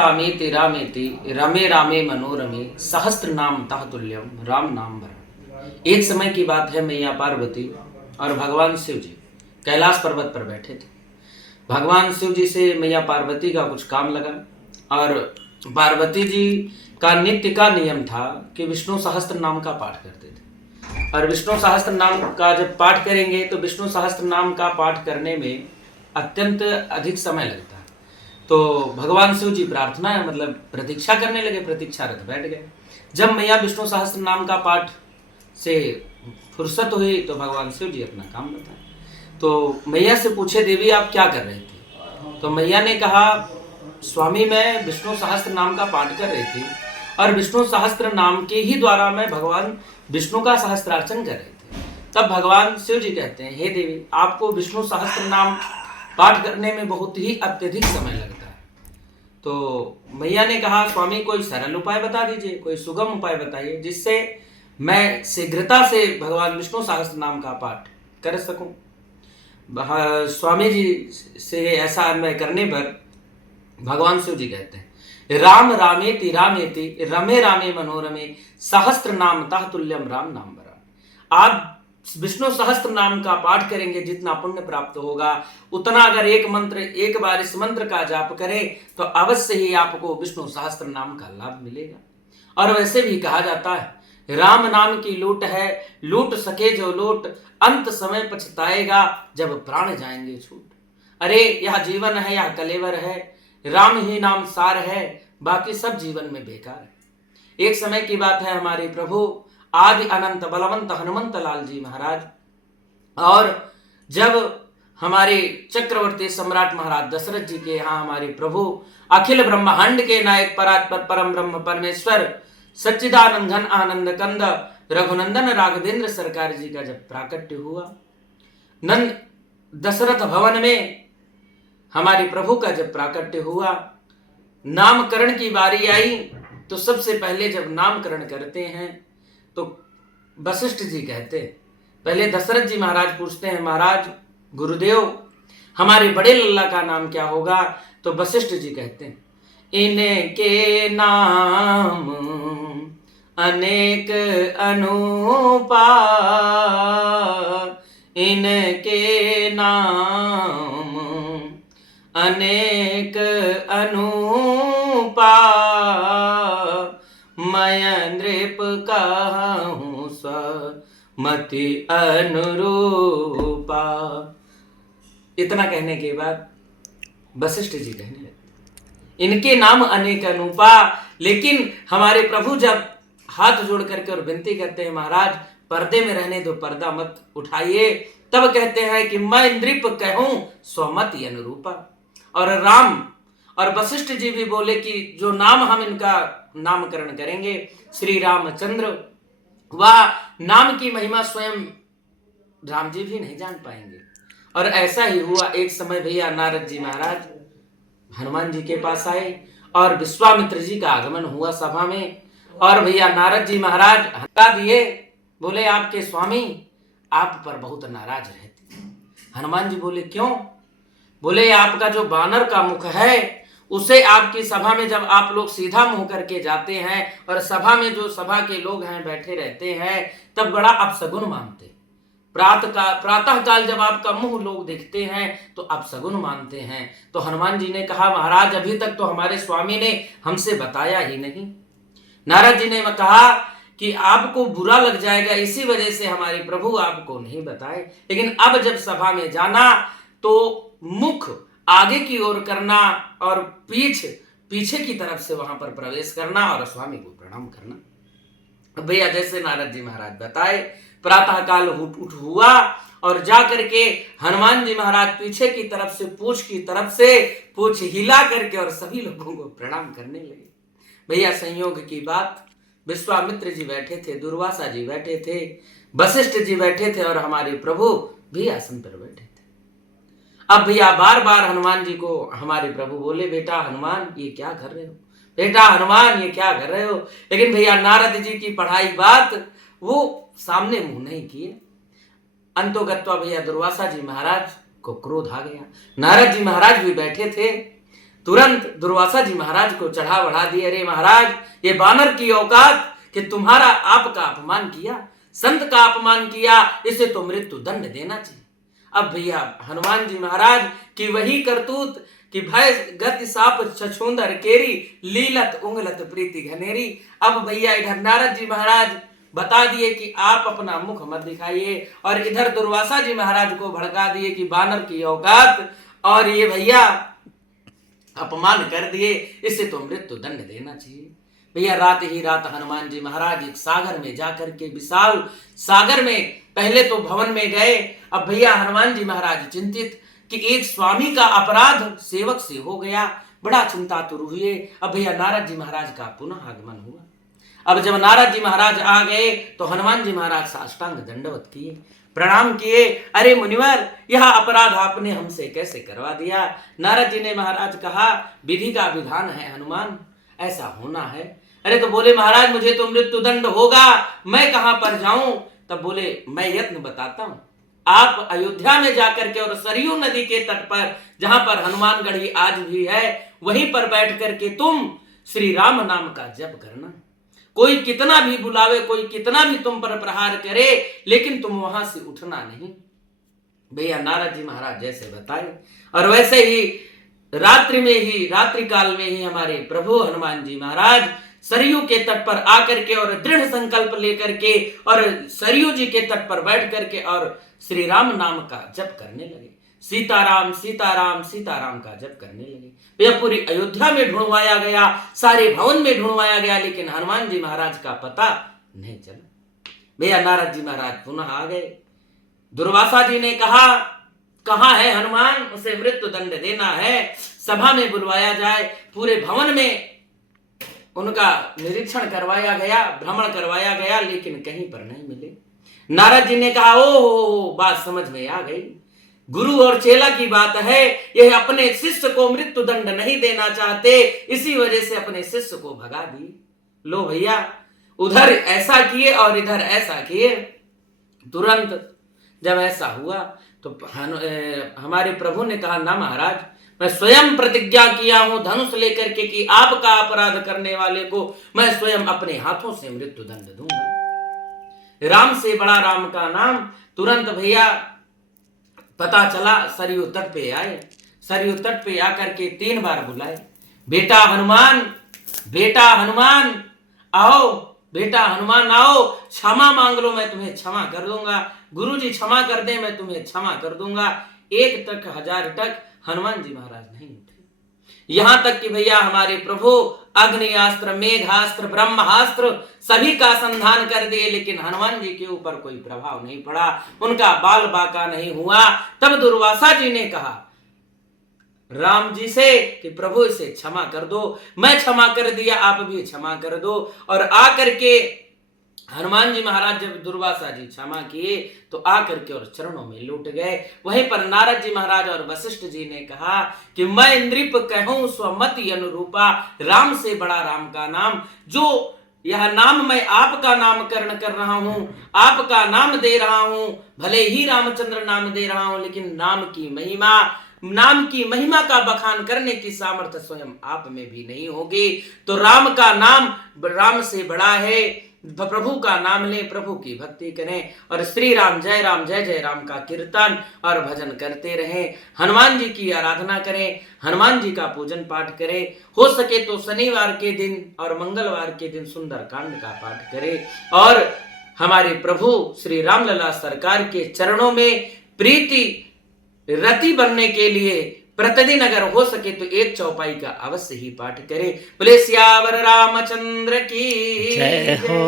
रामेति रामेति रमे रामे मनोरमे सहस्त्र नाम तह तुल्यम राम नाम भरा। एक समय की बात है, मैया पार्वती और भगवान शिव जी कैलाश पर्वत पर बैठे थे। भगवान शिव जी से मैया पार्वती का कुछ काम लगा और पार्वती जी का नित्य का नियम था कि विष्णु सहस्त्र नाम का पाठ करते थे। और विष्णु सहस्त्र नाम का जब पाठ करेंगे तो विष्णु सहस्त्र नाम का पाठ करने में अत्यंत अधिक समय लगता है। तो भगवान शिव जी प्रार्थना मतलब प्रतीक्षा करने लगे, प्रतीक्षारत बैठ गए। जब मैया विष्णु सहस्त्र नाम का पाठ से फुर्सत हुई तो भगवान शिव जी अपना काम बताए। तो मैया से पूछे, देवी आप क्या कर रही थी? तो मैया ने कहा, स्वामी मैं विष्णु सहस्त्र नाम का पाठ कर रही थी और विष्णु सहस्त्र नाम के ही द्वारा मैं भगवान विष्णु का सहस्त्रार्चन कर रही थी। तब भगवान शिव जी कहते हैं, हे देवी आपको विष्णु सहस्त्र नाम पाठ करने में बहुत ही अत्यधिक समय लगता है। तो मैया ने कहा, स्वामी कोई सरल उपाय बता दीजिए, कोई सुगम उपाय बताइए जिससे मैं शीघ्रता से भगवान विष्णु सहस्त्र नाम का पाठ कर सकूं। स्वामी जी से ऐसा अन्वय करने पर भगवान शिव जी कहते हैं, राम रामेति रामेति रमे रामे मनोरमे सहस्त्र नाम तह तुल्यम राम नाम भरा। आप विष्णु सहस्त्र नाम का पाठ करेंगे, जितना पुण्य प्राप्त होगा उतना अगर एक बार इस मंत्र का जाप करें तो अवश्य ही आपको विष्णु सहस्त्र नाम का लाभ मिलेगा। और वैसे भी कहा जाता है, राम नाम की लूट है, लूट सके जो लूट, अंत समय पछताएगा जब प्राण जाएंगे छूट। अरे यह जीवन है, यह कलेवर है, राम ही नाम सार है, बाकी सब जीवन में बेकार है। एक समय की बात है, हमारे प्रभु आदि अनंत बलवंत हनुमंत लाल जी महाराज और जब हमारे चक्रवर्ती सम्राट महाराज दशरथ जी के यहाँ हमारे प्रभु अखिल ब्रह्मांड के नायक परात्पर परम ब्रह्म परमेश्वर सच्चिदानंद घन आनंद कंद रघुनंदन राघवेंद्र सरकार जी का जब प्राकट्य हुआ, नंद दशरथ भवन में हमारे प्रभु का जब प्राकट्य हुआ, नामकरण की बारी आई तो सबसे पहले जब नामकरण करते हैं तो वशिष्ठ जी कहते हैं, पहले दशरथ जी महाराज पूछते हैं, महाराज गुरुदेव हमारे बड़े लल्ला का नाम क्या होगा? तो वशिष्ठ जी कहते हैं, इनके नाम अनेक अनुपा, इनके नाम अनेक अनुपा, मैं नृप कहूँ स्वमति अनुरूपा। इतना कहने के बाद वशिष्ठ जी कहने लगे, इनके नाम अनेक अनुपा। लेकिन हमारे प्रभु जब हाथ जोड़ करके और विनती करते हैं, महाराज पर्दे में रहने दो, पर्दा मत उठाइए, तब कहते हैं कि मैं नृप कहूं स्वमति अनुरूपा। और राम और वशिष्ठ जी भी बोले कि जो नाम हम इनका नामकरण करेंगे श्री रामचंद्र, वह नाम की महिमा स्वयं राम जी भी नहीं जान पाएंगे। और ऐसा ही हुआ। एक समय भैया नारद जी महाराज हनुमान जी के पास आए और विश्वामित्र जी का आगमन हुआ सभा में, और भैया नारद जी महाराज हटा दिए, बोले आपके स्वामी आप पर बहुत नाराज रहते हैं। हनुमान जी बोले क्यों? बोले आपका जो बानर का मुख है उसे आपकी सभा में जब आप लोग सीधा मुंह करके जाते हैं और सभा में जो सभा के लोग हैं बैठे रहते हैं तब बड़ा अपशगुन मानते। प्रातः काल जब आपका मुंह लोग देखते हैं तो अपशगुन मानते हैं। तो हनुमान जी ने कहा, महाराज अभी तक तो हमारे स्वामी ने हमसे बताया ही नहीं। नारद जी ने कहा कि आपको बुरा लग जाएगा, इसी वजह से हमारे प्रभु आपको नहीं बताए, लेकिन अब जब सभा में जाना तो मुख आगे की ओर करना और पीछे की तरफ से वहां पर प्रवेश करना और स्वामी को प्रणाम करना। भैया जैसे नारद जी महाराज बताए, प्रातः काल उठ हुआ और जा करके हनुमान जी महाराज पीछे की तरफ से पूछ हिला करके और सभी लोगों को प्रणाम करने लगे। भैया संयोग की बात, विश्वामित्र जी बैठे थे, दुर्वासा जी बैठे थे, वशिष्ठ जी बैठे थे और हमारे प्रभु भी आसन पर बैठे थे। अब भैया बार बार हनुमान जी को हमारे प्रभु बोले, बेटा हनुमान ये क्या कर रहे हो, बेटा हनुमान ये क्या कर रहे हो। लेकिन भैया नारद जी की पढ़ाई बात वो सामने मुंह नहीं किए। अंतोगत्वा भैया दुर्वासा जी महाराज को क्रोध आ गया। नारद जी महाराज भी बैठे थे तुरंत दुर्वासा जी महाराज को चढ़ा बढ़ा दिए, अरे महाराज ये बानर की औकात कि तुम्हारा आपका अपमान किया, संत का अपमान किया, इसे तो मृत्यु दंड देना चाहिए। अब भैया हनुमान जी महाराज की वही करतूत कि भय गति साप छछूंदर केरी, लीलत उंगलत प्रीति घनेरी। अब भैया इधर नारद जी महाराज बता दिए कि आप अपना मुख मत दिखाइए, और इधर दुर्वासा जी महाराज को भड़का दिए कि बानर की औकात, और ये भैया अपमान कर दिए, इसे तो मृत्यु दंड देना चाहिए। भैया रात ही रात हनुमान जी महाराज एक सागर में जाकर के, विशाल सागर में, पहले तो भवन में गए। अब भैया हनुमान जी महाराज चिंतित कि एक स्वामी का अपराध सेवक से हो गया, बड़ा चिंतातुर हुए। अब भैया नारद जी महाराज का पुनः आगमन हुआ। अब जब नारद जी महाराज आ गए तो हनुमान जी महाराज साष्टांग दंडवत किए, प्रणाम किए, अरे मुनिवर यह अपराध आपने हमसे कैसे करवा दिया। नारद जी ने महाराज कहा, विधि का विधान है हनुमान, ऐसा होना है। अरे तो बोले महाराज मुझे तो मृत्यु दंड होगा, मैं कहां पर जाऊं। तब बोले मैं यत्न बताता हूं, आप अयोध्या में जाकर के और सरयू नदी के तट पर, जहां पर हनुमानगढ़ी आज भी है, वहीं पर बैठ करके तुम श्री राम नाम का जप करना। कोई कितना भी बुलावे, कोई कितना भी तुम पर प्रहार करे, लेकिन तुम वहां से उठना नहीं। भैया नारद जी महाराज जैसे बताए, और वैसे ही रात्रि में ही, रात्रि काल में ही हमारे प्रभु हनुमान जी महाराज सरयू के तट पर आकर के और दृढ़ संकल्प लेकर के और सरयू जी के तट पर बैठ करके और श्री राम नाम का जप करने लगे। सीताराम सीताराम सीताराम का जप करने लगे। भैया पूरी अयोध्या में ढूंढवाया गया, सारे भवन में ढूंढवाया गया, लेकिन हनुमान जी महाराज का पता नहीं चला। भैया नारद जी महाराज पुनः आ गए। दुर्वासा जी ने कहा, कहां है हनुमान, उसे मृत्यु दंड देना है, सभा में बुलवाया जाए। पूरे भवन में उनका निरीक्षण करवाया गया, भ्रमण करवाया गया, लेकिन कहीं पर नहीं मिले। नारद जी ने कहा, ओ बात समझ में आ गई, गुरु और चेला की बात है, यह अपने शिष्य को मृत्यु दंड नहीं देना चाहते, इसी वजह से अपने शिष्य को भगा दिए। लो भैया उधर ऐसा किए और इधर ऐसा किए। तुरंत जब ऐसा हुआ तो हमारे प्रभु ने कहा, ना महाराज मैं स्वयं प्रतिज्ञा किया हूं धनुष लेकर के कि आपका अपराध करने वाले को मैं स्वयं अपने हाथों से मृत्यु दंड दूंगा। राम से बड़ा राम का नाम। तुरंत भैया पता चला, सरयू तट पे आए, सरयू तट पे आकर के 3 बार बुलाए, बेटा हनुमान, बेटा हनुमान आओ, बेटा हनुमान आओ, क्षमा मांग लो मैं तुम्हें क्षमा कर दूंगा, गुरुजी क्षमा कर दे मैं तुम्हें क्षमा कर दूंगा। 1 टक 1000 टक हनुमान जी महाराज नहीं उठे। यहां तक कि भैया हमारे प्रभु अग्नियास्त्र, मेघास्त्र, ब्रह्मास्त्र सभी का संधान कर दिए, लेकिन हनुमान जी के ऊपर कोई प्रभाव नहीं पड़ा, उनका बाल बाका नहीं हुआ। तब दुर्वासा जी ने कहा राम जी से कि प्रभु इसे क्षमा कर दो। मैं क्षमा कर दिया, आप भी क्षमा कर दो। और आकर के हनुमान जी महाराज जब दुर्वासा जी क्षमा किए तो आकर के और चरणों में लौट गए। वहीं पर नारद जी महाराज और वशिष्ठ जी ने कहा कि मैं नृप कहूं स्वमति अनुरूपा, राम से बड़ा राम का नाम, जो यह नाम मैं आपका नामकरण कर रहा हूं, आपका नाम दे रहा हूं, भले ही रामचंद्र नाम दे रहा हूं, लेकिन नाम की महिमा का बखान करने की सामर्थ्य स्वयं आप में भी नहीं होगी। तो राम का नाम राम से बड़ा है, प्रभु का नाम लें, प्रभु की भक्ति करें और श्री राम जय जय राम का कीर्तन और भजन करते रहें। हनुमान जी की आराधना करें, हनुमान जी का पूजन पाठ करें। हो सके तो शनिवार के दिन और मंगलवार के दिन सुंदर कांड का पाठ करें और हमारे प्रभु श्री रामलला सरकार के चरणों में प्रीति रति बनने के लिए प्रतिदिन अगर हो सके तो 1 चौपाई का अवश्य ही पाठ करें। बोले सियावर रामचंद्र की जय हो।